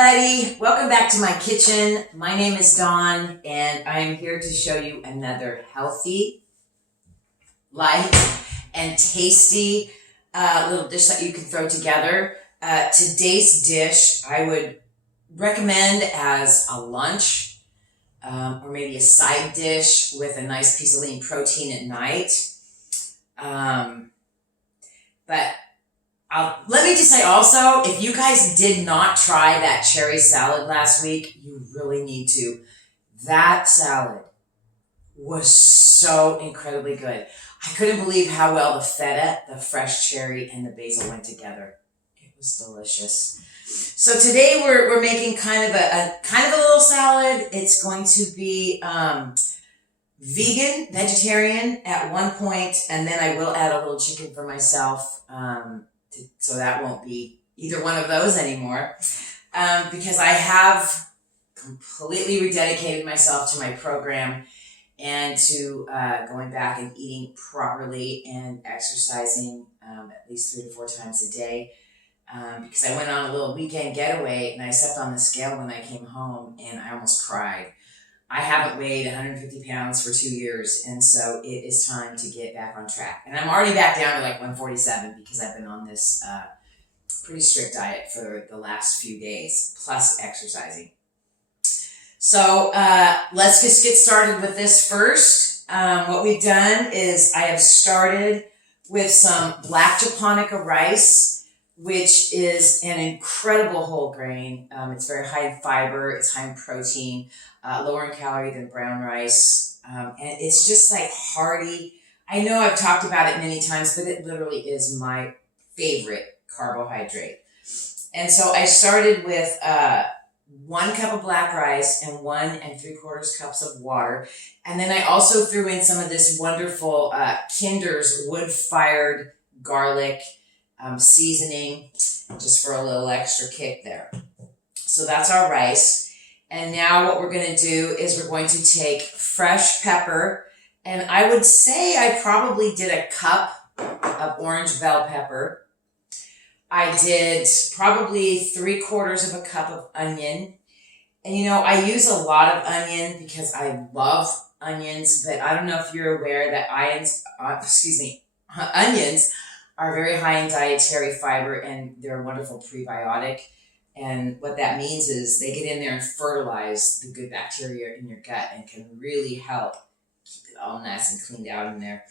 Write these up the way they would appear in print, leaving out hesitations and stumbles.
everybody. Welcome back to my kitchen. My name is Dawn, and I am here to show you another healthy, light, and tasty little dish that you can throw together. Today's dish I would recommend as a lunch or maybe a side dish with a nice piece of lean protein at night. But let me just say also, if you guys did not try that cherry salad last week, you really need to. That salad was so incredibly good. I couldn't believe how well the feta, the fresh cherry, and the basil went together. It was delicious. So today we're making kind of a little salad. It's going to be vegetarian at one point, and then I will add a little chicken for myself. So that won't be either one of those anymore, because I have completely rededicated myself to my program and to going back and eating properly and exercising at least 3 to 4 times a day, because I went on a little weekend getaway and I stepped on the scale when I came home and I almost cried. I haven't weighed 150 pounds for 2 years, and so it is time to get back on track. And I'm already back down to like 147 because I've been on this pretty strict diet for the last few days, plus exercising. So let's just get started with this first. What we've done is I have started with some black japonica rice, which is an incredible whole grain. It's very high in fiber, it's high in protein, lower in calorie than brown rice, and it's just like hearty. I know I've talked about it many times, but it literally is my favorite carbohydrate. And so I started with 1 cup of black rice and 1 3/4 cups of water. And then I also threw in some of this wonderful Kinder's wood-fired garlic seasoning, just for a little extra kick there. So that's our rice. And now what we're going to do is we're going to take fresh pepper, and I would say I probably did a cup of orange bell pepper. I did probably 3/4 cup of onion. And you know, I use a lot of onion because I love onions, but I don't know if you're aware that onions are very high in dietary fiber, and they're a wonderful prebiotic. And what that means is they get in there and fertilize the good bacteria in your gut and can really help keep it all nice and cleaned out in there.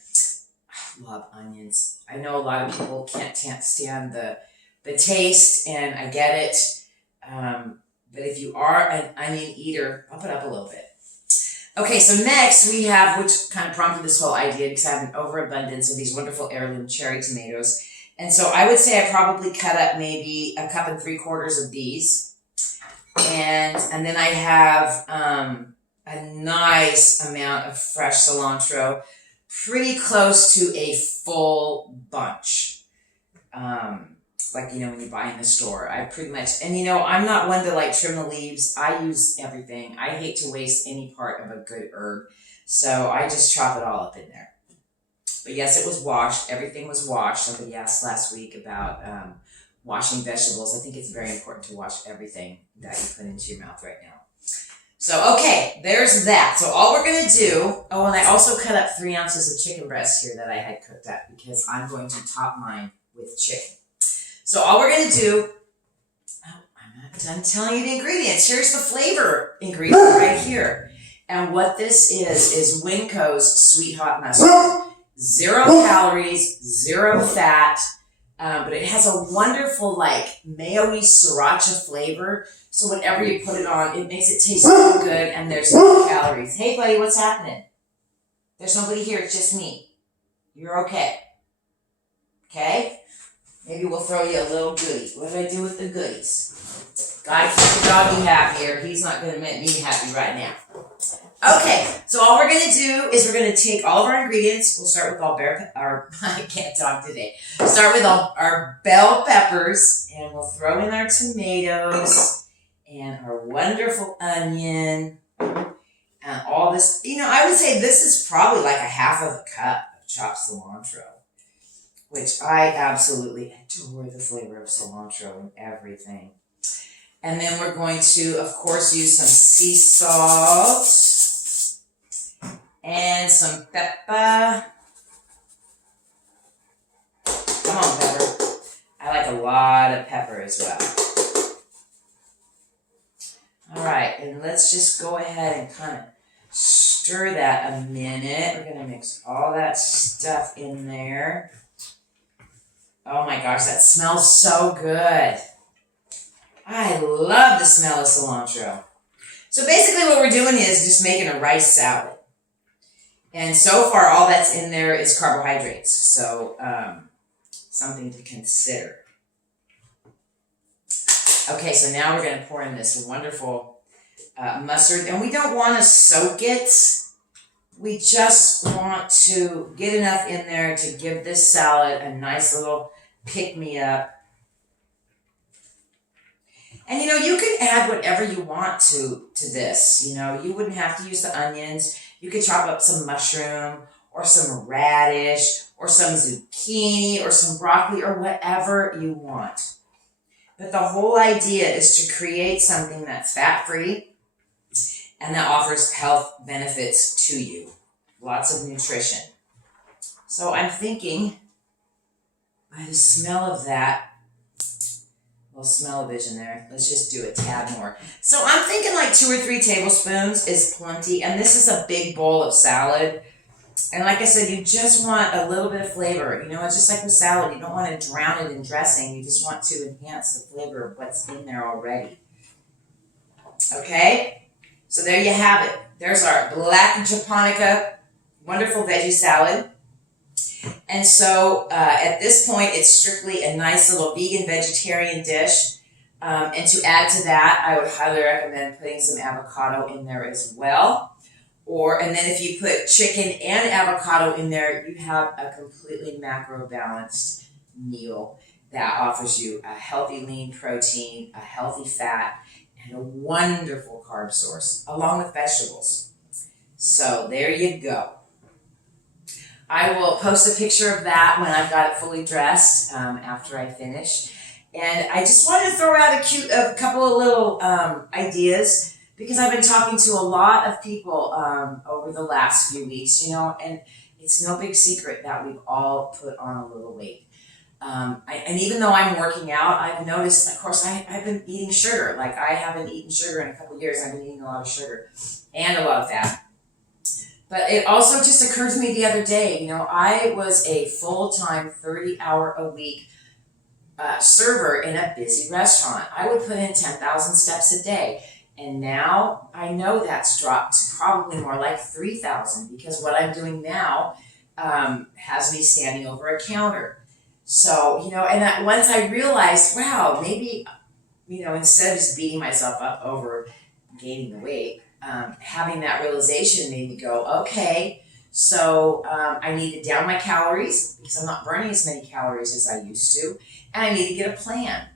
I love onions. I know a lot of people can't stand the taste, and I get it. But if you are an onion eater, bump it up a little bit. Okay, so next we have, which kind of prompted this whole idea, because I have an overabundance of these wonderful heirloom cherry tomatoes. And so I would say I probably cut up maybe 1 3/4 of these. And then I have a nice amount of fresh cilantro, pretty close to a full bunch. Like, you know, when you buy in the store, I pretty much, and you know, I'm not one to like trim the leaves. I use everything. I hate to waste any part of a good herb. So I just chop it all up in there. But yes, it was washed. Everything was washed. Somebody asked last week about washing vegetables. I think it's very important to wash everything that you put into your mouth right now. So, okay, there's that. So all we're going to do, oh, and I also cut up 3 ounces of chicken breast here that I had cooked up because I'm going to top mine with chicken. So all we're going to do, I'm not done telling you the ingredients. Here's the flavor ingredient right here. And what this is Winco's Sweet Hot Mustard. 0 calories, 0 fat, but it has a wonderful like mayo-y sriracha flavor. So whenever you put it on, it makes it taste so good, and there's no calories. Hey buddy, what's happening? There's nobody here, it's just me. You're okay. Okay? Maybe we'll throw you a little goodie. What did I do with the goodies? Gotta keep the doggy happy, or he's not gonna make me happy right now. Okay, so all we're going to do is we're going to take all of our ingredients. We'll start with I can't talk today. Start with our bell peppers, and we'll throw in our tomatoes and our wonderful onion and all this. You know, I would say this is probably like 1/2 cup of chopped cilantro, which I absolutely adore the flavor of cilantro and everything. And then we're going to, of course, use some sea salt and some pepper. Come on, pepper. I like a lot of pepper as well. All right, and let's just go ahead and kind of stir that a minute. We're going to mix all that stuff in there. Oh my gosh, that smells so good. I love the smell of cilantro. So basically what we're doing is just making a rice salad. And so far all that's in there is carbohydrates. So something to consider. Okay, so now we're going to pour in this wonderful mustard. And we don't want to soak it. We just want to get enough in there to give this salad a nice little pick-me-up. And, you can add whatever you want to this. You wouldn't have to use the onions. You could chop up some mushroom or some radish or some zucchini or some broccoli or whatever you want. But the whole idea is to create something that's fat-free and that offers health benefits to you. Lots of nutrition. So I'm thinking, by the smell of that, smell-o-vision there. Let's just do a tad more. So I'm thinking like 2 or 3 tablespoons is plenty. And this is a big bowl of salad. And like I said, you just want a little bit of flavor. It's just like with salad. You don't want to drown it in dressing. You just want to enhance the flavor of what's in there already. Okay? So there you have it. There's our black japonica wonderful veggie salad. And so at this point, it's strictly a nice little vegan vegetarian dish. And to add to that, I would highly recommend putting some avocado in there as well. And then if you put chicken and avocado in there, you have a completely macro-balanced meal that offers you a healthy lean protein, a healthy fat, and a wonderful carb source, along with vegetables. So there you go. I will post a picture of that when I've got it fully dressed after I finish. And I just wanted to throw out a couple of little ideas because I've been talking to a lot of people over the last few weeks, and it's no big secret that we've all put on a little weight. And even though I'm working out, I've noticed, of course, I've been eating sugar. Like I haven't eaten sugar in a couple of years. I've been eating a lot of sugar and a lot of fat. But it also just occurred to me the other day, I was a full-time 30-hour-a-week server in a busy restaurant. I would put in 10,000 steps a day. And now I know that's dropped to probably more like 3,000 because what I'm doing now has me standing over a counter. So, and once I realized, wow, maybe, instead of just beating myself up over gaining the weight, having that realization made me go, okay, so I need to down my calories because I'm not burning as many calories as I used to, and I need to get a plan.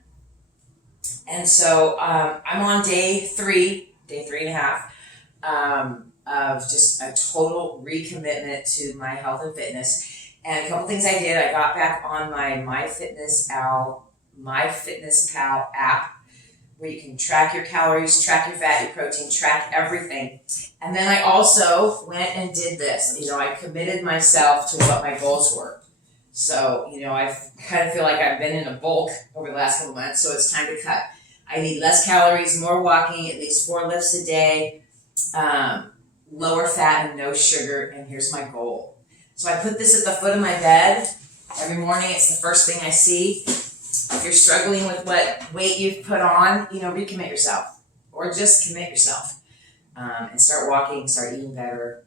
And so I'm on day 3 and a half of just a total recommitment to my health and fitness. And a couple things I did, I got back on my MyFitnessPal app, where you can track your calories, track your fat, your protein, track everything. And then I also went and did this. I committed myself to what my goals were. So, I kind of feel like I've been in a bulk over the last couple of months, so it's time to cut. I need less calories, more walking, at least 4 lifts a day, lower fat and no sugar, and here's my goal. So I put this at the foot of my bed. Every morning, it's the first thing I see. If you're struggling with what weight you've put on, recommit yourself or just commit yourself and start walking, start eating better,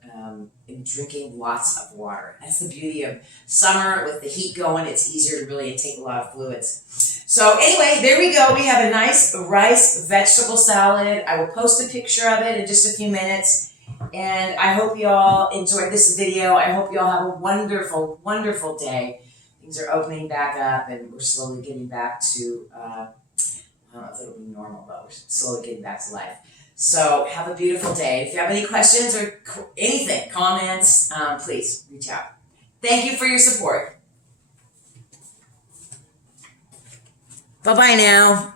and drinking lots of water. That's the beauty of summer with the heat going. It's easier to really take a lot of fluids. So anyway, there we go. We have a nice rice vegetable salad. I will post a picture of it in just a few minutes. And I hope you all enjoyed this video. I hope you all have a wonderful, wonderful day. Things are opening back up and we're slowly getting back to, I don't know if it'll be normal, but we're slowly getting back to life. So have a beautiful day. If you have any questions or anything, comments, please reach out. Thank you for your support. Bye-bye now.